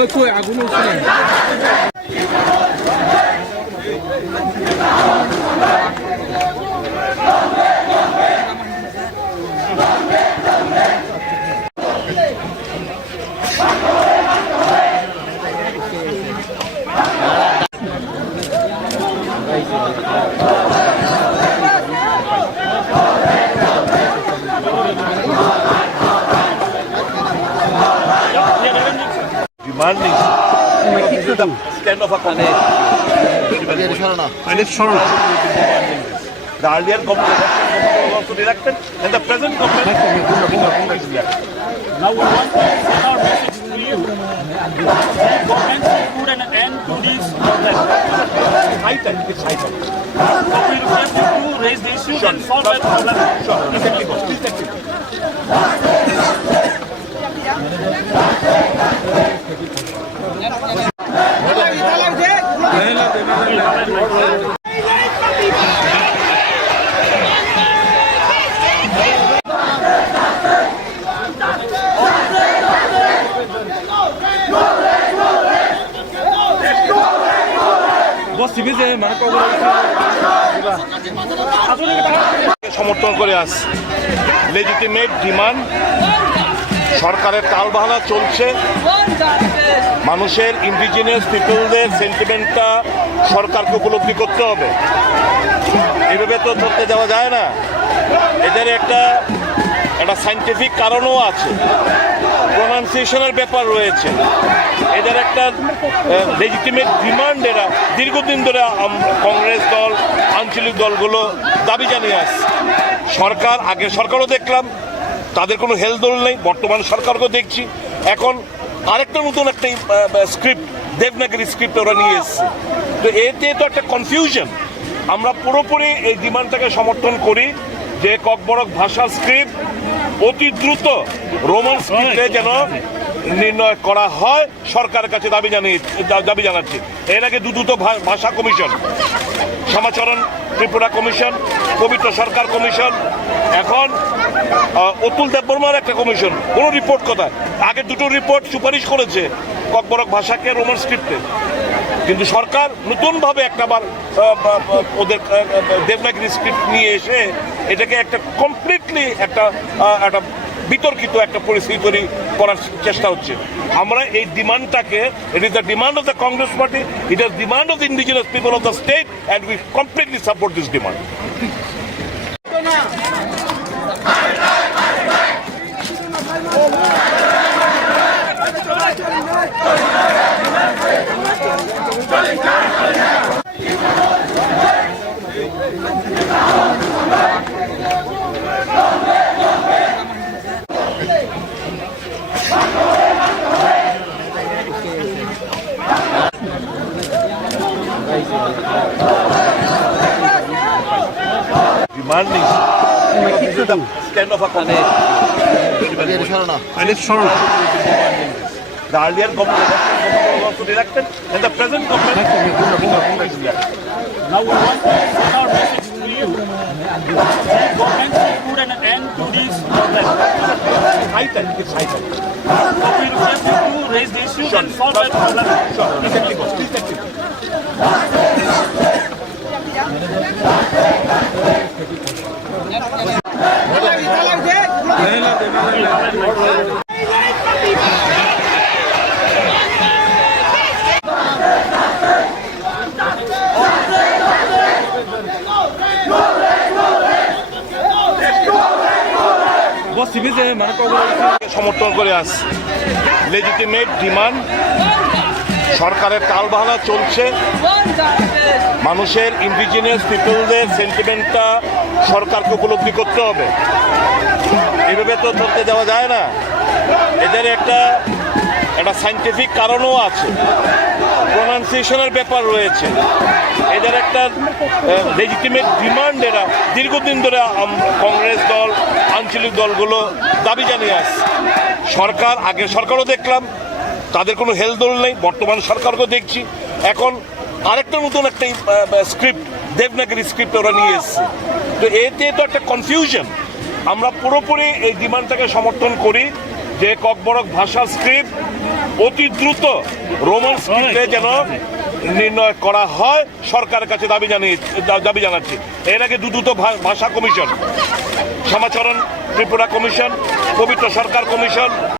ওই কই আগুন উঠছে demanding stand of a the earlier government was also elected and the present government is elected. Now we want to send our message to you. Government should put an end to this problem. High time, it's high time. So we request you to raise the issue and solve the problem. Sure, exactly, boss. Please take it. সমর্থন করে আসছে legitimate demand সরকারের তালবাহানা চলছে মানুষের indigenous পিপলদের সেন্টিমেন্টটা সরকারকে উপলব্ধি করতে হবে এইভাবে তো ধরতে যাওয়া যায় না এদের একটা সায়েন্টিফিক কারণও আছে প্রোনাউন্সিয়েশনের ব্যাপার রয়েছে এদের একটা লেজিটিমেট ডিমান্ড এরা দীর্ঘদিন ধরে কংগ্রেস দল আঞ্চলিক দলগুলো দাবি জানিয়ে আসছে সরকার আগের সরকারও দেখলাম তাদের কোনো হেলদোল নেই বর্তমান সরকারকেও দেখছি এখন আরেকটা নতুন একটা স্ক্রিপ্ট দেবনাগরী স্ক্রিপ্ট ওরা নিয়ে এসছে তো এতে তো একটা কনফিউশন আমরা পুরোপুরি এই ডিমান্ডটাকে সমর্থন করি যে ককবরক ভাষা স্ক্রিপ্ট অতি দ্রুত রোমান স্ক্রিপ্টে যেন নির্ণয় করা হয় সরকারের কাছে দাবি জানাচ্ছি এর আগে দুটো ভাষা কমিশন শ্যামাচরণ ত্রিপুরা কমিশন পবিত্র সরকার কমিশন এখন অতুল দেববর্মার একটা কমিশন কোনো রিপোর্ট কোথায় আগে দুটো রিপোর্ট সুপারিশ করেছে ককবরক ভাষাকে রোমান স্ক্রিপ্টে কিন্তু সরকার নতুনভাবে একটাবার ওদের দেবনাগরী স্ক্রিপ্ট নিয়ে এসে এটাকে একটা কমপ্লিটলি একটা বিতর্কিত একটা পরিস্থিতি তৈরি করার চেষ্টা হচ্ছে আমরা এই ডিমান্ডটাকে it is the demand of the Congress party it is demand of the indigenous people of the state and we completely support this demand demanding stand of a the earlier government was also elected and the present government is elected. Now we want to send our message to you. Government should put an end to this problem. High time, it's high time. So we request you to raise the issue and solve the problem. Sure, exactly, boss. Please take it. সমর্থন করে আসছে legitimate demand সরকারের তালবাহানা চলছে মানুষের indigenous পিপলদের সেন্টিমেন্টটা সরকারকে উপলব্ধি করতে হবে এইভাবে তো ধরতে যাওয়া যায় না এদের একটা সায়েন্টিফিক কারণও আছে প্রোনাউন্সিয়েশনের ব্যাপার রয়েছে এদের একটা লেজিটিমেট ডিমান্ড এরা দীর্ঘদিন ধরে কংগ্রেস দল আঞ্চলিক দলগুলো দাবি জানিয়ে আসছে সরকার আগের সরকারও দেখলাম তাদের কোনো হেলদোল নেই বর্তমান সরকারকেও দেখছি এখন আরেকটা নতুন একটা স্ক্রিপ্ট দেবনাগরী স্ক্রিপ্ট ওরা নিয়ে এসছে তো এতে তো একটা কনফিউশন আমরা পুরোপুরি এই ডিমান্ডটাকে সমর্থন করি যে ককবরক ভাষার স্ক্রিপ্ট অতি দ্রুত রোমান স্ক্রিপ্টে যেন নির্ণয় করা হয় সরকারের কাছে দাবি জানাচ্ছি। এর আগে দ্রুত ভাষা কমিশন, শ্যামাচরণ ত্রিপুরা কমিশন, পবিত্র সরকার কমিশন,